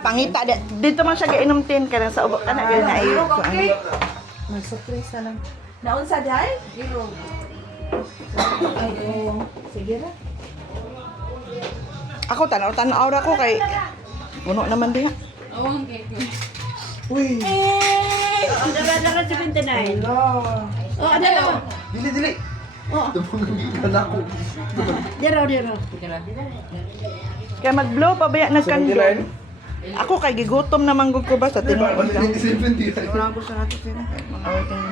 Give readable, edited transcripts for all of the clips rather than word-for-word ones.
pangita. Dito man siya gainom tin ka sa ubo ka na gano'n na iyo. May surprise lang. Naon sa day? Iro. Ay, sige ra. Ako tanaw ra ko kay puno naman diha. Awang cake. Uy! Dagat 79. Ala! Oh, ano na? Dili! Oh, Tumungan ako. dero. Kaya mag-blow pa baya nagkandol. Ako kay gigutom na manggod ko ba sa tinuod lang. Wala ko sa natin sila. Mga waiting.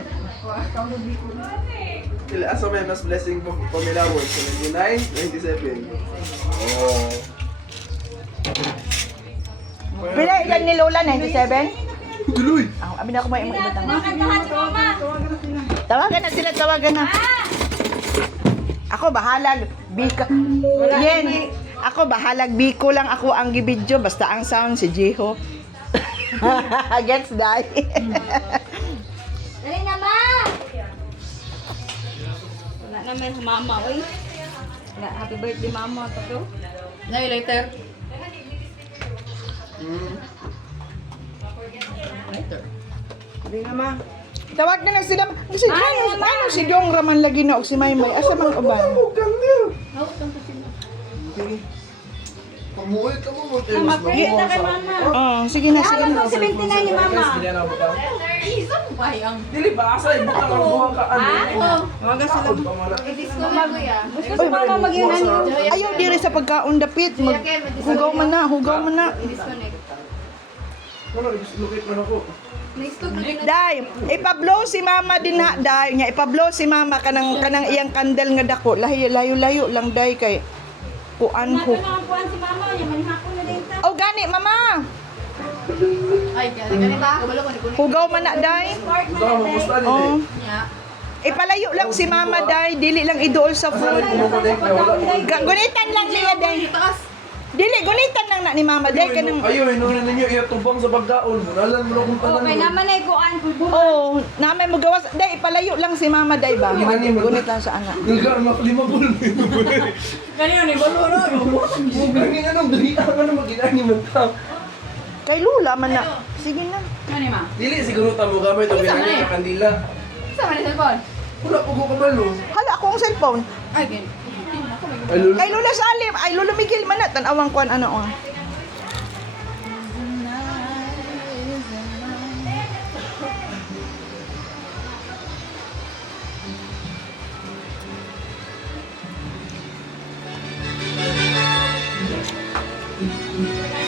Kila asa may mas blessing po pamilawon. 79, 97. Oh. Pila ilan ni Lola? 97? Duloy! Abi na ako may imutang. Tahan si mama. Tawagan na sila, tawagan na. Ako bahalag Biko. Yen. Ako bahalag Biko lang ako ang gibidyo basta ang sound si Jiho. Gets die. Dali na, ma. Wala naman sa mama, oy. Happy birthday, mama. Tato. Nay, later. Hindi nga ma. Tawag na sila. Kasi ano si Dong Raman lagi na og si Maymay. Asa man uban? Pamuhay ka mo mo. Mama, pray na kay mama. Oh, sige na, sige na. 79 ni mama. Dili ba asa ibutang ang buhang ka ano? Waga sila. Disco na kuya. Gusto Oy, si mama mag-iwan ano. Ayaw diri sa pagkaon dapit. Hugaw man na, hugaw man na. Disconnect. Ano, lukit man ako. Next to na. Day, ipablow si mama din ha, day. Nya ipablow si mama kanang iyang kandel nga dako. Layo lang day kay kuan ko. Nakuan si mama, yung manhapon na din ta. Oh, gani mama. Ay, ganita. Kabalo ko ni kunin. Hugaw man na day. Gusto mo gusto din Oh. Nya. Ipalayo lang si mama day, dili lang iduol sa food. Gunitan lang niya day. Dili gunitan lang na ni mama day kanang Ayaw, inunan ninyo iya tubang sa pagkaon. Nalan mo na kung tanan. Okay naman ay kuan pulbo. Oh, namay mo gawas. Day, ipalayo lang si mama day ba? Gunit lang sa anak. Nilga makulimabol. Kanino ni balo no? Gani nga nang dali ka na maginani man ta. Kay Lula man na. Sige na. Kani ma? Dili siguro ta mo gamay to ginani ka kandila. Sa man ni cellphone? Wala po ko kabalo. Hala akong cellphone. Ay, gin. Ay lulu. Kay Lula Salim, ay Lolo Miguel man na tanawang kuan ano oh.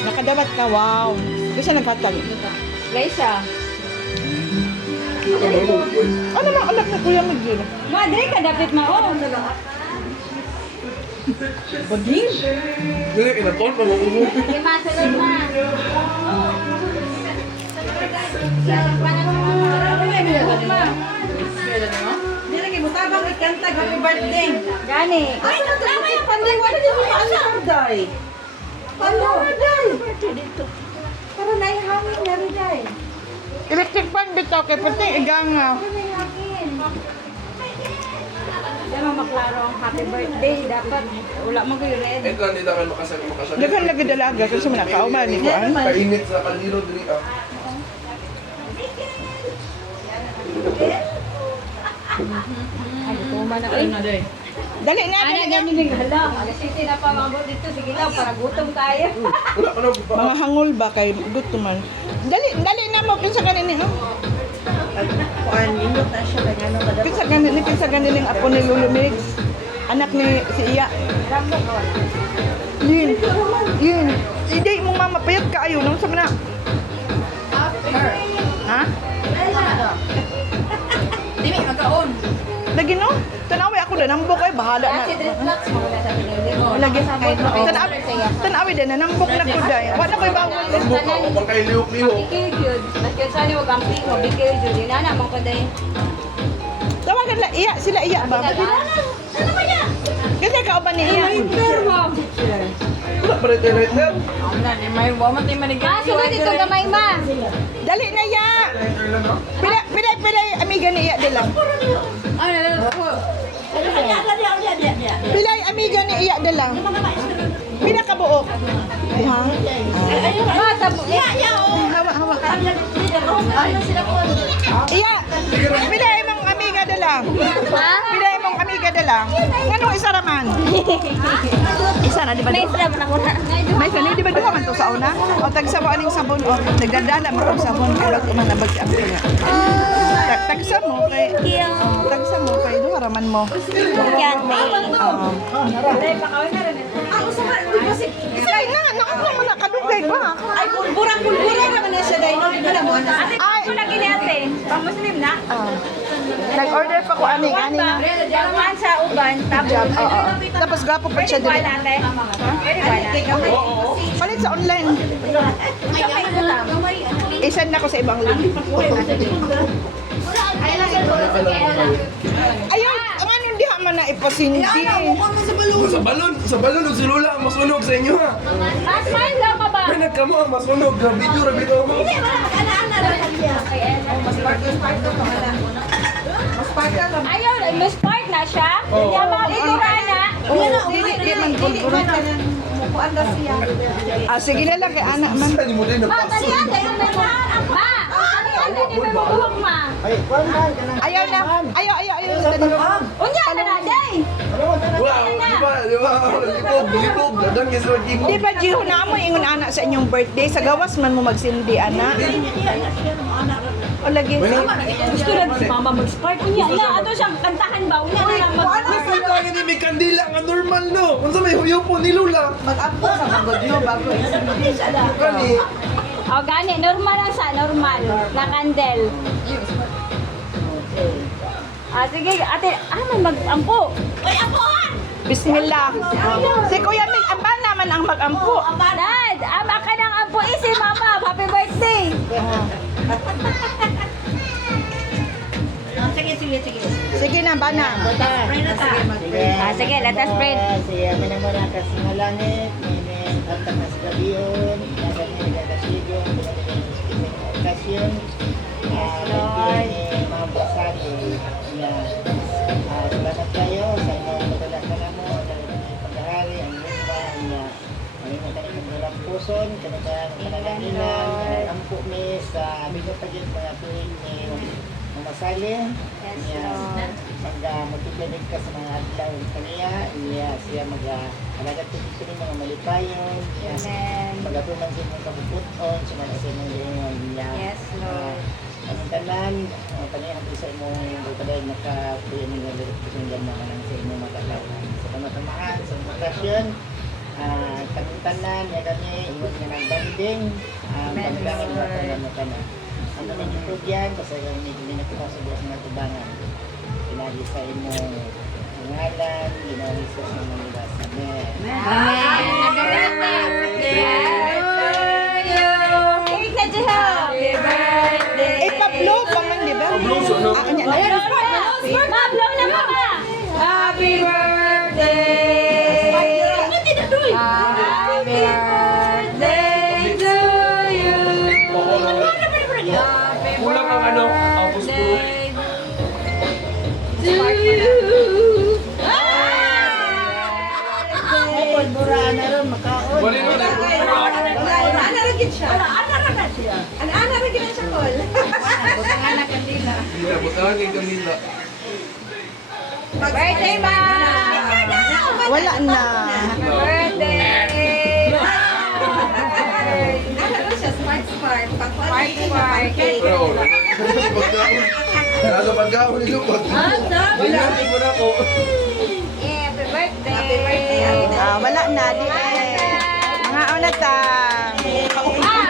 Nakadabat ka, wow. Kasi nagpatag. Laisa. Ano lang anak na Kuya Miguel? Ma, dire ka dapat mao. Bading? Dili kinaton pa mo umo. Lima sa lima. Dili kay mutabang ikanta happy birthday. Gani. Ay, tama yung pandai wala din mo ano birthday. Pandai. Para na hangin na rin day. Electric fan dito kay pati igang Yan ang maklaro ang happy birthday. Dapat wala mo kayo red. Eh kan dito kan makasag. daghan lagi dalaga kasi man nakauman ni kuan. Kainit sa kaldero diri ah. Ay, tuma na kayo na day. Dali na Ana, ganun din. Hala, alas 7 na pa mga dito. Sige lang, para gutom tayo. Wala pa na mga hangol ba kay gutuman. Dali na mo pinsa ganin ni. Kuan indot na siya kay ano kada. Pinsa ganin ning apo ni Lolo Mix. Anak ni si Iya. Yun. Hindi mo mama payat ka ayo nang sa na. Ha? Dimi, magkaon. Lagi no? Tanawi ako na nambok ay bahala na. Kasi dreadlocks mo wala sa pinili mo. Lagi tanawi din na nambok na ko day. Wala koy bawal. Buka ko pang kay liok-liok. Bikil jud. Bakit sa ni wag amping mo bikil jud. Ina na man ko day. Tawagan la iya sila iya ba? Ano ba niya? Kasi kauban ni iya. Wala pa rin lighter. Ah, sunod ito gamay ma. Dali na ya. Pilay amiga ni iya dila. Pilay amiga ni iya dila. Pila ka buok. Ha? Ma, sa mo. Hawa, hawa. Iya, pilay mong amiga da lang. Ha? Pilay mong amiga da lang. Anong isa raman? Isa na, di ba? Nice naman ako na. May kanil, di ba duha man to sa una? O tagsa mo aning sabon o nagdadala mo kong sabon kay lot man nabag ang pinga. Tagsa mo kay tagsa mo kay duha raman mo. Yan, may. Oo. Say na, nakuha mo na kadugay pa. Ay, pulbura naman na siya dahil hindi na mo. Ay, Ito lagi ni ate. Pang Muslim na. nag-order pa ko ani na. Jaman sa uban. Tapos. Oo. Tapos gapo pa siya Pwede ba dili. natin? Pwede ba natin? Palit sa online. Isan na ko sa ibang link. Ayaw, ang anong diha man na ipasindi. Sa balon, og si Lola ang masunog sa inyo ha. Mas fine daw ka ba? May nagkamo ang masunog, video ra bitaw mo. Ayaw, mas part na siya. Hindi mga kultura na. Di man pulbura. Ah, sige na lang kay anak man. Saan mo din Ma, nagpasok? talihan tayo may buhok. Ma, talihan tayo may buhok, ma. Ayaw na. Ayaw. Unya na na, day. Wow, di ba? Libog. Dadan kay sa king. Di ba, Jiho, na mo ingon anak sa inyong birthday? Sa gawas man mo magsindi, anak. O lagi. Gusto na si mama mag-spark. Unya na, ato siyang kantahan ba? Unya na lang mag- Kasi tayo ni may kandila nga normal no. Unsa may huyo po ni Lola? Mag-ampo sa magod nyo bago isindi. Kani. O, gani, normal lang sa normal. Na candle. Ah, sige, ate, may mag-ampo. Uy, ampuhan! Bismillah. Si Kuya Mig, aba naman ang mag-ampo. Dad, ama ka ng ampo. Si mama, happy birthday. Sige na, bana. Ah, sige, let us pray. Siya minamura ka sa langit, minin at tamas gabiyon, nagan niya nagkakasigong, pinagiging okasyon, Lord. mga basali niya. Salamat kayo sa inyong madalasan na mo, sa paghahari, ang lupa niya. Ngayon na tayo magdalang puson, kanadaan ang pananganilan, ang pumi sa bigo pa dyan mga tuwing ni masali. Mag-motivated ka sa mga adlaw kaniya, siya mag-alagat ko dito ng mga malipayon, Amen. mag-atunan sa mga kabuputon, sa mga sinong lingon niya. Yes, Lord. Ang tanan, panihan sa imong bukaday nakapuyan ng naliripusong dyan naman ang sa imong matalawan. Sa pamatamaan, sa bakasyon, kaming tanan, ya kami, ingon nga ng banding, pagdakan mo tanan mo tanan. Ang tanan ito dyan, kasi hindi na kita sa buwas mga tubangan. Pinagi sa imong pangalan, ginawa sa mga nila sa Cake na siya. Happy birthday. Eh, Pablo pa man, di ba? Pablo, no? Ah, anya na. Ma, blow na mama. Happy birthday. Happy birthday to you. Kulang ang ano, ang puspuro. Pulbura na rin, makaon. Wali no na puspuro. Ana-ana-ragin siya. Ana-ana-ragin siya, Col. Dila, butangan kay Camila. Birthday, ma. Wala na. Birthday. Ano siya, smart. Pero, nasa pagkaon ni Lupot. Hindi mo na po. Happy birthday. Ah, wala na. Di